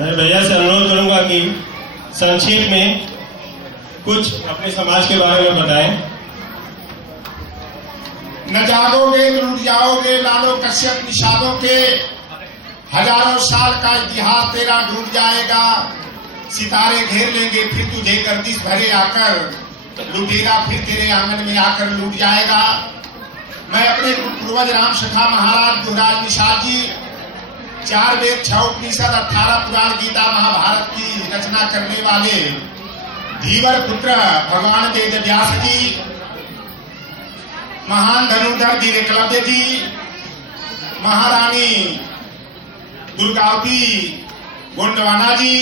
मैं भैया से अनुरोध करूंगा कि संक्षेप में कुछ अपने समाज के बारे में बताएं। न जागोगे लूट जाओगे लालो कश्यप निषादों के, हजारों साल का इतिहास तेरा डूब जाएगा। सितारे घेर लेंगे फिर तुझे गर्दिश भरे आकर, लुटेरा फिर तेरे आंगन में आकर लूट जाएगा। मैं अपने पूर्वज राम सखा महाराज गुरुराज निषाद जी 4 वेद 6 उपनिषद 18 पुराण गीता महाभारत की रचना करने वाले धीवर पुत्र भगवान वेद व्यास जी, महान धनुर्धर धीर एकलव्य जी, महारानी दुर्गावती गोंडवाना जी,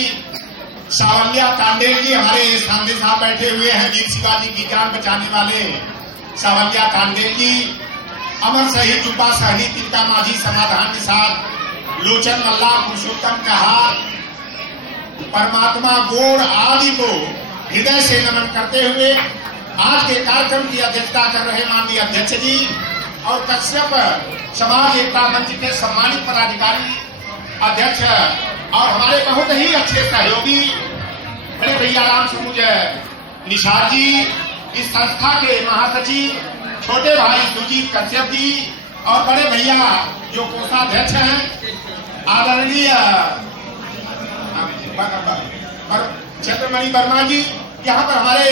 सावलिया तांडेल जी, हमारे सामने साहब बैठे हुए हैं वीर शिवाजी की जान बचाने वाले सावलिया तांडेल जी, अमर शहीद जुब्बा शहीद तिलका माझी समाधान के साथ लोचन मल्ला पुरुषोत्तम कहा, परमात्मा गौड़ आदि को हृदय से नमन करते हुए आज के कार्यक्रम की अध्यक्षता कर रहे माननीय अध्यक्ष जी और कश्यप समाज एकता मंच के सम्मानित पदाधिकारी अध्यक्ष और हमारे बहुत ही अच्छे सहयोगी बड़े भैया राम समूज निषाद जी, इस संस्था के महासचिव छोटे भाई सुजीत कश्यप जी और बड़े भैया जो कोषाध्यक्ष हैं आदरणीय चंद्रमणि वर्मा जी, यहाँ पर हमारे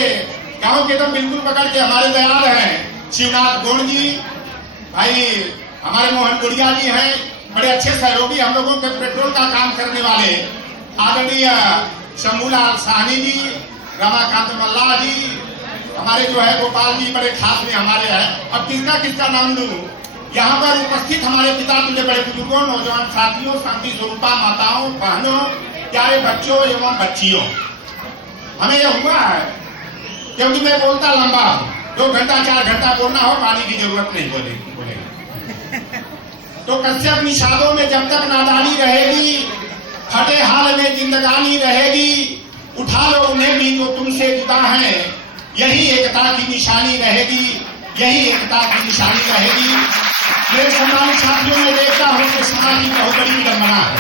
गांव के एकदम बिल्कुल पकड़ के हमारे दयाल हैं शिवनाथ गोड़ जी, भाई हमारे मोहन गुड़िया जी हैं, बड़े अच्छे सहयोगी हम लोगों के पेट्रोल का काम करने वाले आदरणीय शंभूलाल साहनी जी, रमाकांत मल्ला जी, हमारे जो है गोपाल जी बड़े खास में हमारे हैं। अब किसका नाम लूं? यहाँ पर उपस्थित हमारे पिता तुल्य बड़े बुजुर्गों, नौजवान साथियों, शांति स्वरूपा माताओं, बहनों, प्यारे बच्चों एवं बच्चियों, हमें यह हुआ है क्योंकि मैं बोलता लंबा हूँ, 2 घंटा 4 घंटा बोलना हो, पानी की जरूरत नहीं बोलेगा। तो कश्यप निषादों में जब तक नादानी रहेगी, फटे हाल में जिंदगानी रहेगी, उठा लो उन्हें भी जो तुमसे जुदा है, यही एकता की निशानी रहेगी, यही एकता की निशानी रहेगी। मेरे सम्मानित साथियों में देखता हूँ कि समाज की बहुत बड़ी विडंबना है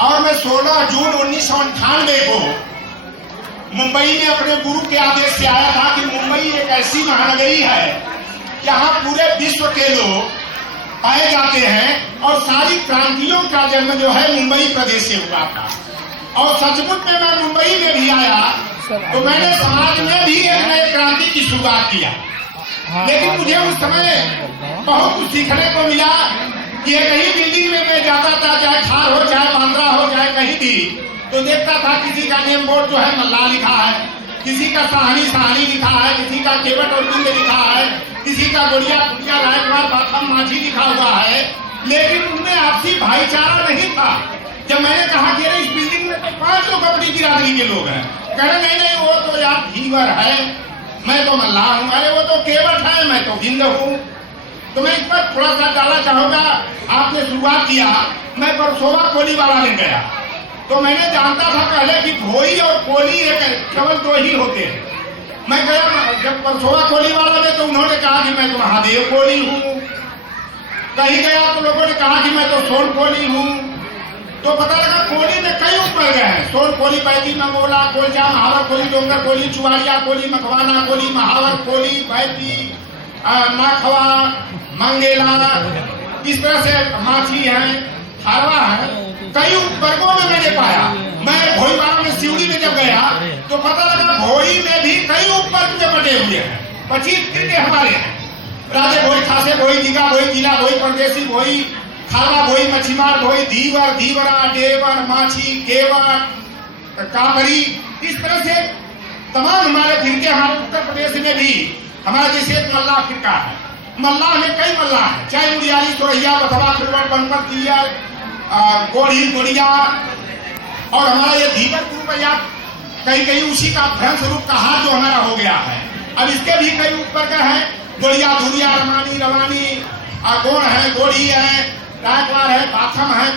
और मैं 16 जून 1998 को मुंबई में अपने गुरु के आदेश से आया था कि मुंबई एक ऐसी महानगरी है जहाँ पूरे विश्व के लोग पाए जाते हैं और सारी क्रांतियों का जन्म जो है मुंबई प्रदेश से हुआ था। और सचमुच में मैं मुंबई में भी आया तो मैंने समाज में भी एक नए क्रांति की शुरुआत किया, लेकिन मुझे उस समय बहुत कुछ सीखने को मिला कि एक ही बिल्डिंग में मैं जाता था, चाहे खार हो चाहे बांद्रा हो चाहे कहीं भी, तो देखता था किसी का नेम बोर्ड जो है मल्ला लिखा है, किसी का साहनी लिखा है, किसी का केवट और बिंद लिखा है, किसी का गोड़िया कुटिया लायकवार बाथम माझी लिखा हुआ है, लेकिन उनमें आपसी भाईचारा नहीं था। जब मैंने कहा कि इस बिल्डिंग में तो 5 लोग अपनी बिरादरी के लोग हैं, कह नहीं वो तो यार धीवर है, मैं तो मल्ला हूँ, अरे वो तो केवट है, मैं तो बिंद हूँ। तो मैं इस पर थोड़ा सा डालना चाहूंगा। आपने शुरुआत किया, मैं परसोवा कोली वाला ने गया तो मैंने जानता था पहले कि भोई और कोली एक केवल 2 ही होते हैं। मैं गया जब परसोवा कोली वाला में तो उन्होंने कहा कि मैं तो महादेव कोली हूँ। कहीं गया तो लोगों ने कहा कि मैं तो सोन कोली हूँ। तो पता लगा कोली में कई ऊपर गए हैं, सोन कोली, बैती, मंगोला, कोलजा, महावर कोली, डोंगर कोली, चुवाड़िया कोली, मखवाना कोली, महावर कोली, बैती, नाखवा, मंगेला, इस तरह से माछी है, खारवा है, कई वर्गों में मैंने पाया। मैं भोईवाड़ा में सिवड़ी में जब गया तो पता लगा भोई में भी कई उपवर्ग में बटे हुए हैं, 25 जिले हमारे हैं, राजे भोई, खासे भोई, दिगा भोई, जिला भोई, परदेसी भोई, खारा भोई, मछीमार भोई, धीवर, धीवरा, डेवर, माछी, केवर, कांवरी, इस तरह से तमाम हमारे फिरके, हमारे उत्तर प्रदेश में भी हमारा जैसे मल्ला फिरका है, मल्ला में कई मल्ला है, चाहे उड़ियाली, सोरैया, बथवा, खुरवट, बनपत, किलियर, गोड़ी, गोड़िया, और हमारा ये धीवर गुरु भैया कहीं उसी का भ्रम स्वरूप का हाथ जो हमारा हो गया है। अब इसके भी कई उपवर्ग हैं, गोड़िया, धुरिया, रवानी, गोड़ है, गोड़ी है, रायकवार है, बाथम है,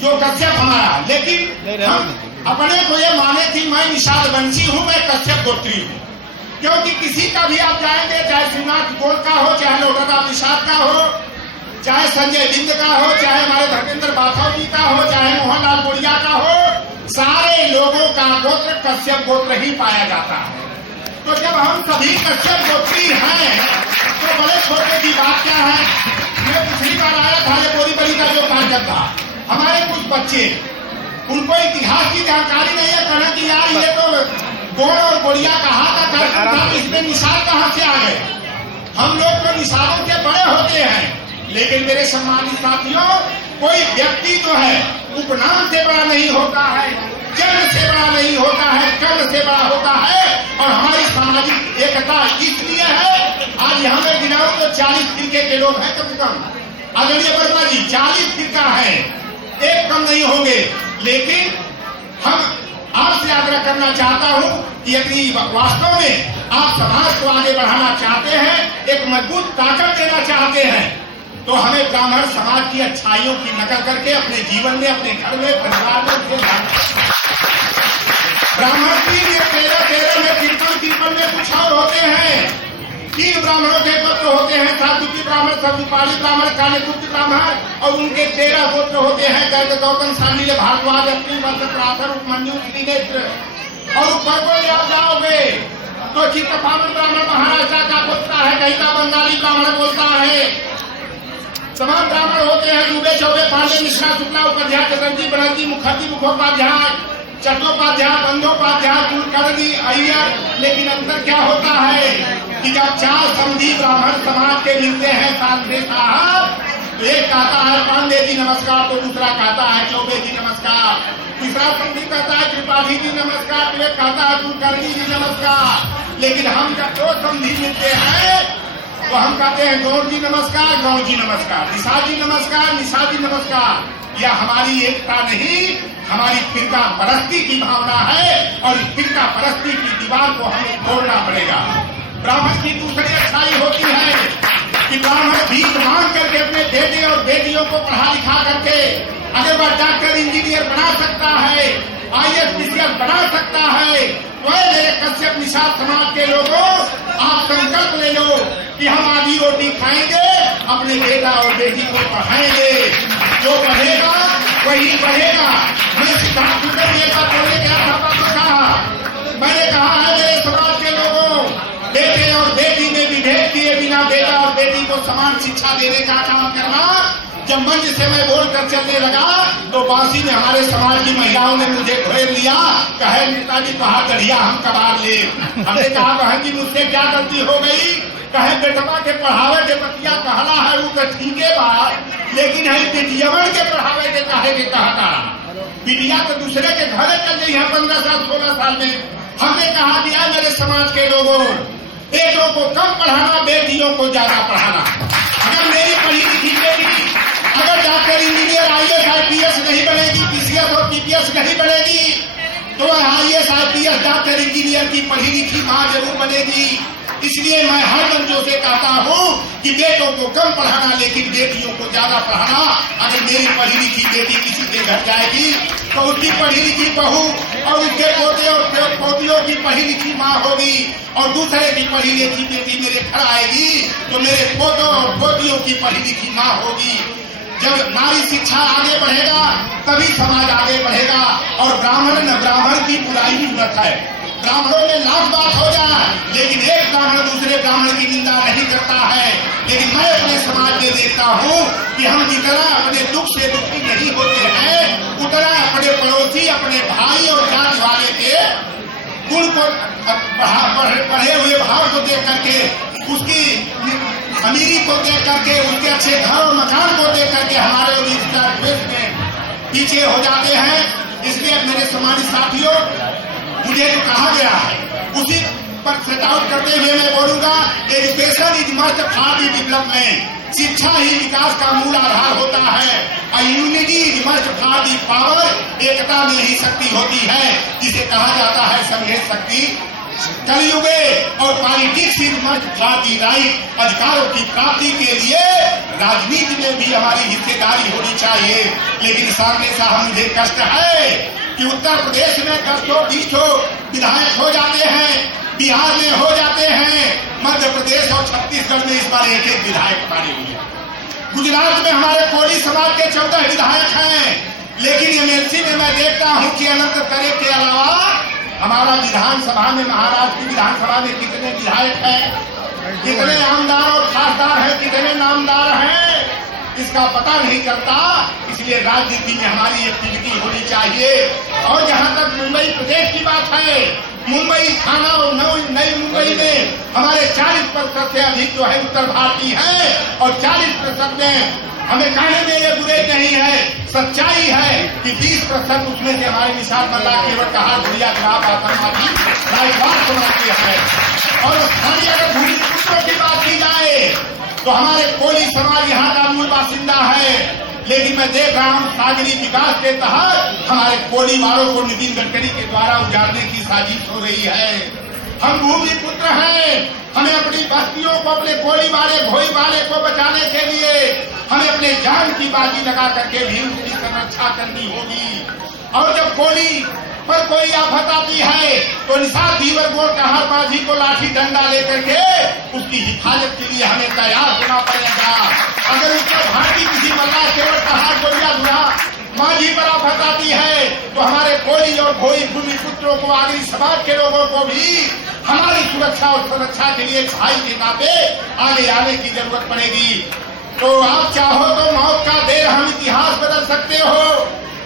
जो कश्यप हमारा। लेकिन हम अपने को ये माने थी मैं निषाद वंशी हूँ, मैं कश्यप गोत्री हूँ, क्योंकि किसी का भी आप जाएंगे, चाहे शिवनाथ गोड़ का हो, चाहे लोटादार निषाद का हो, चाहे संजय बिंद का हो, चाहे हमारे धर्मेंद्र बाथौ जी का हो, चाहे मोहनलाल गोड़िया का हो, सारे लोगों का गोत्र कश्यप गोत्र ही पाया जाता है। तो जब हम सभी कश्यप गोत्री हैं तो बड़े छोटे की बात क्या है। मैं पिछली बार आया था, ये बोरी बड़ी का जो कार्यक्रम था, हमारे कुछ बच्चे, उनको इतिहास की जानकारी नहीं है, कहना कि यार ये तो गोड़ और गोड़िया कहा था कार्यक्रम था, इसमें निशान कहाँ से आ गए। हम लोग तो निशानों के बड़े होते हैं, लेकिन मेरे सम्मानित साथियों, कोई व्यक्ति जो है उपनाम से बड़ा नहीं होता है, जन्म से बड़ा नहीं होता है, कर्म से बड़ा होता है। और हमारी सामाजिक एकता इसलिए है, आज यहाँ में गिनाओ तो 40 फिरके के लोग हैं कम से कम। आदरणीय वर्मा जी 40 फिरका है, एक कम नहीं होंगे। लेकिन हम आपसे आग्रह करना चाहता हूँ कि यदि वास्तव में आप समाज को आगे बढ़ाना चाहते हैं, एक मजबूत ताकत देना चाहते हैं, तो हमें ब्राह्मण समाज की अच्छाइयों की नकल करके अपने जीवन में, अपने घर में, परिवार में ब्राह्मण की 13 में 53 में कुछ और होते हैं। 3 ब्राह्मणों के गोत्र होते हैं, सात्विकी ब्राह्मण, सतुपाली ब्राह्मण, कालीगुप्त ब्राह्मण, और उनके 13 गोत्र होते हैं, गर्ग, गौतम, शांडिल्य, भारद्वाज, अग्नि, वत्स, उपमन्यु, श्रीनेत्र। और ऊपर को आप जाओगे तो चित्रपावन ब्राह्मण महाराष्ट्र का बोलता है, कहिका बंगाली ब्राह्मण बोलता है। तमाम ब्राह्मण होते हैं, दुबे, चौबे, पांडे, मिश्रा, शुक्ला, उपाध्याय, चतुर्थी, बनर्जी, मुखर्जी, मुखोपाध्याय, चट्टोपाध्याय, बंदोपाध्याय, कुलकर्णी, अय्यर। लेकिन अंतर क्या होता है कि जब 4 समधी ब्राह्मण समाज के मिलते हैं सामने साहब, तो एक कहता है पांडे जी नमस्कार, तो दूसरा कहता है चौबे जी नमस्कार, तीसरा समधी कहता है त्रिपाठी जी नमस्कार, तो एक कहता है कुलकर्णी जी नमस्कार। लेकिन हम जब 2 समधी मिलते हैं तो हम कहते हैं गौर जी नमस्कार, गौर जी नमस्कार, निशा जी नमस्कार, निशा जी नमस्कार। यह हमारी एकता नहीं, हमारी फिरका परस्ती की भावना है, और इस फिरका परस्ती की दीवार को हमें तोड़ना पड़ेगा। ब्राह्मण की दूसरी अच्छाई होती है कि ब्राह्मण भीख मांग करके अपने बेटे और बेटियों को पढ़ा लिखा करके अगर वह डॉक्टर, इंजीनियर बना सकता है, IAS, PCS बना सकता है, तो मेरे कश्यप निषाद समाज के लोगों, आप संकल्प ले लो कि हम आधी रोटी खाएंगे, अपने बेटा और बेटी को पढ़ाएंगे। जो पढ़ेगा वही बढ़ेगा। मैं सिद्धार्थ बोलने गया था, तो मैंने कहा है मेरे समाज के लोगों, बेटे और बेटी में विभेद किए बिना बेटा और बेटी को समान शिक्षा देने का काम करना। जब मंच से मैं बोलकर चलने लगा तो बांसी में हमारे समाज की महिलाओं ने मुझे घेर लिया, कहे नेताजी कहा चढ़िया हम कबार ले। हमने कहा बहन जी मुझसे क्या गलती हो गई। कहे बेटवा के पढ़ावे के बतिया कहला है वो तो ठीक है बात, लेकिन है बेटियवन के पढ़ावे के काहे के कहता। बिटिया तो दूसरे के घरे चल गई है 15 साल 16 साल में। हमने कहा दिया मेरे समाज के लोगों, बेटों को कम पढ़ाना, बेटियों को ज्यादा पढ़ाना। अगर मेरी पढ़ी लिखी बेटी अगर डॉक्टर, इंजीनियर, IAS, IPS नहीं बनेगी, PCS और PPS नहीं बनेगी, तो IAS, IPS, डॉक्टर, इंजीनियर की पढ़ी लिखी माँ जरूर बनेगी। इसलिए मैं हर बच्चों से कहता हूँ कि बेटों को कम पढ़ाना, लेकिन बेटियों को ज्यादा पढ़ाना। अगर मेरी पढ़ी लिखी बेटी किसी के घर जाएगी तो उसकी पढ़ी लिखी बहू और उसके पोते और पोतियों की पढ़ी लिखी माँ होगी, और दूसरे की पढ़ी लिखी बेटी मेरे घर आएगी तो मेरे पोतों और पोतियों की पढ़ी लिखी माँ होगी। जब नारी शिक्षा आगे बढ़ेगा तभी समाज आगे बढ़ेगा। और ब्राह्मण की बुराई भी मत है। ब्राह्मणों में लाख बात हो जाए, लेकिन एक ब्राह्मण दूसरे ब्राह्मण की निंदा नहीं करता है। लेकिन मैं अपने समाज में देखता हूँ कि हम जितना अपने दुख से दुखी नहीं होते हैं, उतना अपने पड़ोसी, अपने भाई और जाति वाले के गुण को, पढ़े हुए भाव को देख करके, उसकी अमीरी को देख करके, उसके अच्छे घर और मकान को देख करके हमारे द्वेष में पीछे हो जाते हैं। इसलिए मेरे समाजी साथियों, मुझे जो कहा गया है उसी पर सेट आउट करते हुए मैं बोलूंगा, education is must for the development. शिक्षा ही विकास का मूल आधार होता है। Unity is must for the power. एकता में ही शक्ति होती है, जिसे कहा जाता है संघीय शक्ति। कलयुगे और politics is must for the right. अधिकारों की प्राप्ति के लिए राजनीति में भी हमारी हिस्सेदारी होनी चाहिए। लेकिन सामने साहब मुझे कष्ट है कि उत्तर प्रदेश में 10-20 विधायक हो जाते हैं, बिहार में हो जाते हैं, मध्य प्रदेश और छत्तीसगढ़ में इस बार एक विधायक पारी हुई है। गुजरात में हमारे कोली समाज के 14 विधायक हैं, लेकिन एमएलसी में मैं देखता हूं कि अनंत करे के अलावा हमारा विधानसभा में, महाराष्ट्र की विधानसभा में कितने विधायक हैं, कितने आमदार और खासदार हैं, कितने नामदार हैं, इसका पता नहीं चलता। इसलिए राजनीति में हमारी एक्टिविटी होनी चाहिए। और जहां तक मुंबई प्रदेश की बात है, मुंबई थाना और नई मुंबई में हमारे 40% से अधिक जो है उत्तर भारतीय है, और 40% में हमें कहने में ये बुरे नहीं है, सच्चाई है कि 20% उसमें से हमारे निशान मल्ला केवल कहा गुड़िया ग्राम आतंकवादी राजवार समाज के है। और स्थानीय अगर भूमिपुत्रों की बात की जाए तो हमारे कोली समाज यहाँ का मूल बासिंदा है, लेकिन मैं देख रहा हूँ सागरी विकास के तहत हमारे कोली वालों को नितिन गडकरी के द्वारा उजाड़ने की साजिश हो रही है। हम भूमिपुत्र हैं, हमें अपनी बस्तियों को, अपने कोली वाले भोई वाले को बचाने के लिए हमें अपने जान की बाजी लगा करके भी उसकी संरक्षा करनी होगी। और जब कोली पर कोई आफत आती है तो निषाद धीवर गोर कहार माझी को लाठी डंडा लेकर के उसकी हिफाजत के लिए हमें तैयार होना पड़ेगा। अगर उत्तर भारतीय किसी मल्ला केवल कहार गोरिया धुरा माझी पर आफत आती है तो हमारे कोली और भोई भूमिपुत्रों को, आगरी समाज के लोगों को भी हमारी सुरक्षा और सुरक्षा के लिए भाई के नाते आगे आने की जरूरत पड़ेगी। तो आप चाहो तो मौत का देर हम इतिहास बदल सकते हो,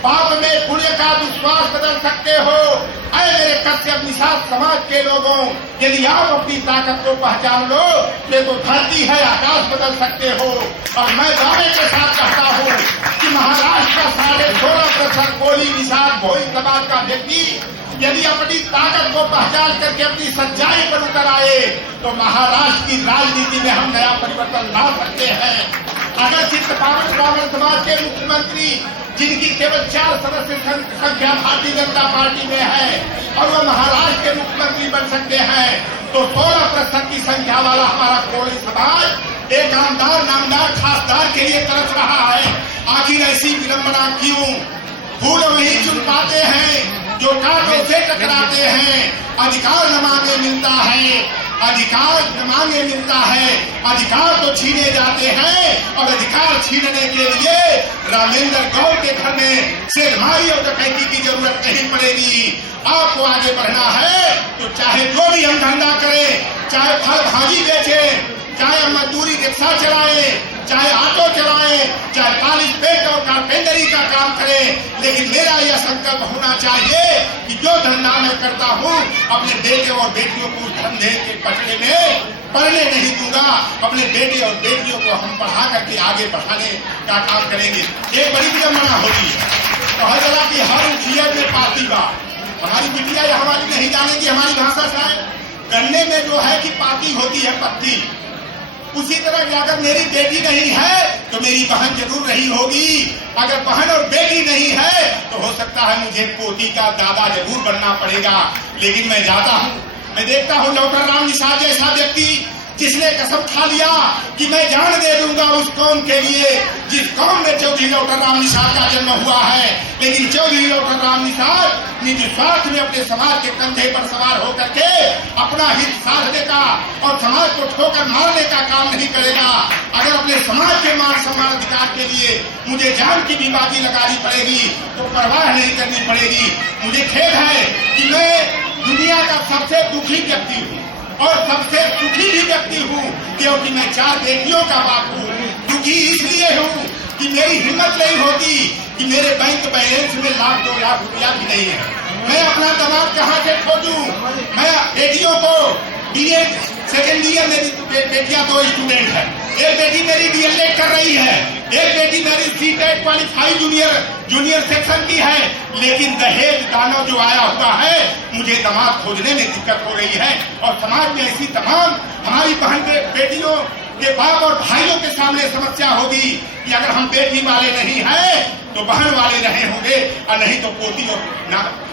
पाप में पुण्य का विश्वास बदल सकते हो। ऐ मेरे कश्यप निषाद समाज के लोगों, यदि आप अपनी ताकत को पहचान लो तो धरती है, आकाश बदल सकते हो। और मैं दावे के साथ कहता हूँ कि महाराष्ट्र का 16.5% कोली निषाद भोई समाज का व्यक्ति यदि अपनी ताकत को पहचान करके अपनी सच्चाई पर उतर आए तो महाराष्ट्र की राजनीति में हम नया परिवर्तन ला सकते हैं। अगर सिर्फ ब्राह्मण समाज के मुख्यमंत्री, जिनकी केवल 4 सदस्य संख्या भारतीय जनता पार्टी में है, और वह महाराष्ट्र के मुख्यमंत्री बन सकते हैं, तो 16% की संख्या वाला हमारा कोली समाज एक आमदार, नामदार, खासदार के लिए तरस रहा है। आखिर ऐसी विडंबना क्यों? फूल वही चुन पाते हैं जो कांटों से टकराते हैं। अधिकार न मांगे मिलता है, अधिकार न मांगे मिलता है, अधिकार तो छीने जाते हैं। और अधिकार छीनने के लिए रामेंद्र गौर के घर में शेरमारी और डकैती की जरूरत नहीं पड़ेगी। आपको आगे बढ़ना है तो चाहे जो भी हम धंधा करें, चाहे फल भाजी बेचें, चाहे हम मजदूरी रिक्शा चलाएं, चाहे ऑटो चलाएं, चाहे पॉलिश पेंट और कारपेंटरी का काम करें, लेकिन मेरा यह संकल्प होना चाहिए कि जो धंधा मैं करता हूँ अपने बेटे और बेटियों को उस धंधे के पटने में पढ़ने नहीं दूंगा। अपने बेटे और बेटियों को हम पढ़ा करके आगे बढ़ाने का काम करेंगे। एक बड़ी विडंबना होगी कहा चला कि हर उठियर में पाती बा। हमारी बिटिया या हमारी नहीं जानेगी हमारी भाषा शायद। गन्ने में जो है कि पाती होती है, पत्ती, उसी तरह अगर मेरी बेटी नहीं है तो मेरी बहन जरूर रही होगी। अगर बहन और बेटी नहीं है तो हो सकता है मुझे पोती का दादा जरूर बनना पड़ेगा। लेकिन मैं जाता हूँ, मैं देखता हूँ डॉक्टर राम निषाद जैसा व्यक्ति जिसने कसम खा लिया कि मैं जान दे दूंगा उस कौम के लिए जिस कौम में चौधरी डॉक्टर राम निषाद का जन्म हुआ है। लेकिन चौधरी डॉक्टर राम निषाद निज स्वार्थ में अपने समाज के कंधे पर सवार होकर के अपना हित साधने का और समाज को ठोकर मारने का काम नहीं करेगा। अगर अपने समाज के मान सम्मान अधिकार के लिए मुझे जान की भी बाजी लगानी पड़ेगी तो परवाह नहीं करनी पड़ेगी। मुझे खेद है कि मैं दुनिया का सबसे दुखी व्यक्ति हूँ और सबसे सुखी भी व्यक्ति हूँ, क्योंकि मैं 4 बेटियों का बाप हूँ। दुखी इसलिए हूँ कि मेरी हिम्मत नहीं होती कि मेरे बैंक बैलेंस में ₹1,00,000-2 लाख रुपया भी नहीं है। मैं अपना दिमाग कहाँ से खोजूं? मैं बेटियों को BA सेकेंड ईयर, मेरी बेटियां 2 स्टूडेंट है। एक बेटी मेरी DLED कर रही है, एक बेटी मेरी C.Tech क्वालिफाइड जूनियर सेक्शन की है। लेकिन दहेज दानव जो आया हुआ है मुझे दामाद खोजने में दिक्कत हो रही है। और समाज में ऐसी तमाम हमारी बहन बेटियों के बाप और भाइयों के सामने समस्या होगी कि अगर हम बेटी वाले नहीं हैं तो बहन वाले रहे होंगे, और नहीं तो पोती और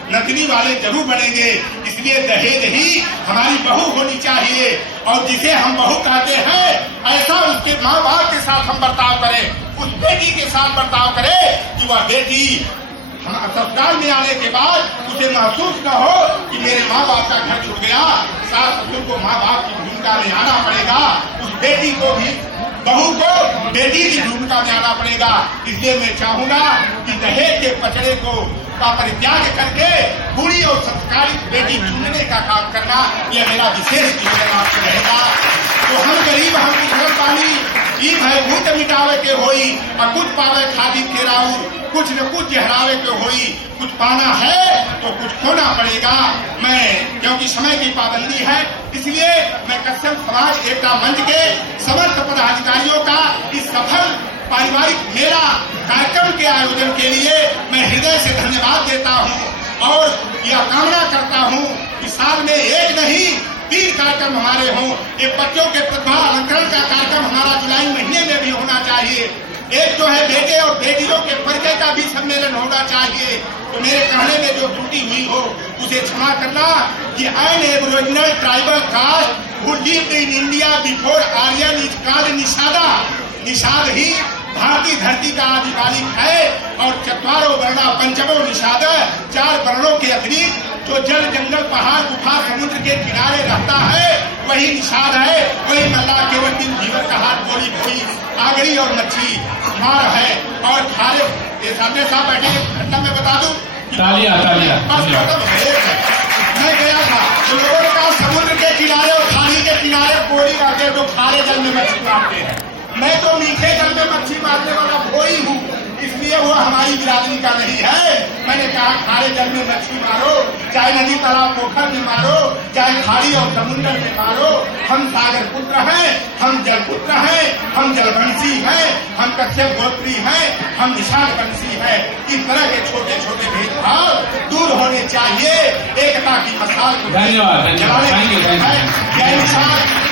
नतनी वाले जरूर बनेंगे। इसलिए दहेज ही हमारी बहू होनी चाहिए, और जिसे हम बहू कहते हैं ऐसा उसके माँ बाप के साथ हम बर्ताव करें, उस बेटी के साथ बर्ताव करें कि वह बेटी ससुराल में आने के बाद उसे महसूस न हो कि मेरे माँ बाप का घर छूट गया। सास ससुर को माँ बाप की भूमिका में आना पड़ेगा। उस बेटी को भी बहू को बेटी की भूमिका में आना पड़ेगा। इसलिए मैं चाहूंगा कि दहेज के पचड़े का परित्याग करके बूढ़ी और संस्कारित बेटी चुनने का काम करना, यह मेरा विशेष निवेदन आपसे रहेगा। तो हम गरीब हम कुछ पानी ई भय भूत मिटावे के होई और कुछ पावे खादी केराऊ, कुछ न कुछ जहरावे के होई, कुछ पाना है तो कुछ खोना पड़ेगा। मैं क्योंकि समय की पाबंदी है, इसलिए मैं कश्यप समाज एकता मंच के समस्त पदाधिकारियों का इस सफल पारिवारिक मेला कार्यक्रम के आयोजन के लिए मैं हृदय से धन्यवाद देता हूं और यह कामना करता हूं कि साल में एक नहीं 3 कार्यक्रम हमारे हों। एक बच्चों के प्रतिभा अलंकरण का कार्यक्रम हमारा जुलाई महीने में भी होना चाहिए। एक जो है बेटे और बेटियों के परिचय का भी सम्मेलन होना चाहिए। तो मेरे कहने में जो त्रुटि हुई हो उसे क्षमा करना कि an aboriginal tribal caste who lived in India before Aryan is called Nishada. Nishad ही भारतीय धरती का आधिकारिक है और चत्वारों वर्णा पंचमो निषाद, 4 वर्णों के अतिरिक्त जो जल जंगल पहाड़ गुफा समुद्र के किनारे रहता है वही निषाद है। वही मल्लाह केवल दिन जीवन का हाथ बोली कोई आगरी और मच्छी मार है और खारे ये सामने साहब बैठे घटना में बता दूं तालियां तालियां। मैं गया था तो लोगों ने कहा समुद्र के किनारे और खाड़ी के किनारे बोली आते जो खारे जल में मच्छी मारते हैं। मैं तो मीठे जल में मच्छी मारने वाला कोई हूँ, इसलिए वो हमारी बिरादरी का नहीं है। मैंने कहा खारे जल में मच्छी मारो, चाहे नदी तालाब पोखर में मारो, चाहे खाड़ी और समुद्र में मारो, हम सागर पुत्र हैं, हम जल पुत्र हैं, हम जलवंशी हैं, हम कश्यप गोत्री हैं, हम निषाद वंशी हैं। इस तरह के छोटे छोटे भेदभाव दूर होने चाहिए। एकता की मसाल धन्यवाद। जय निषाद।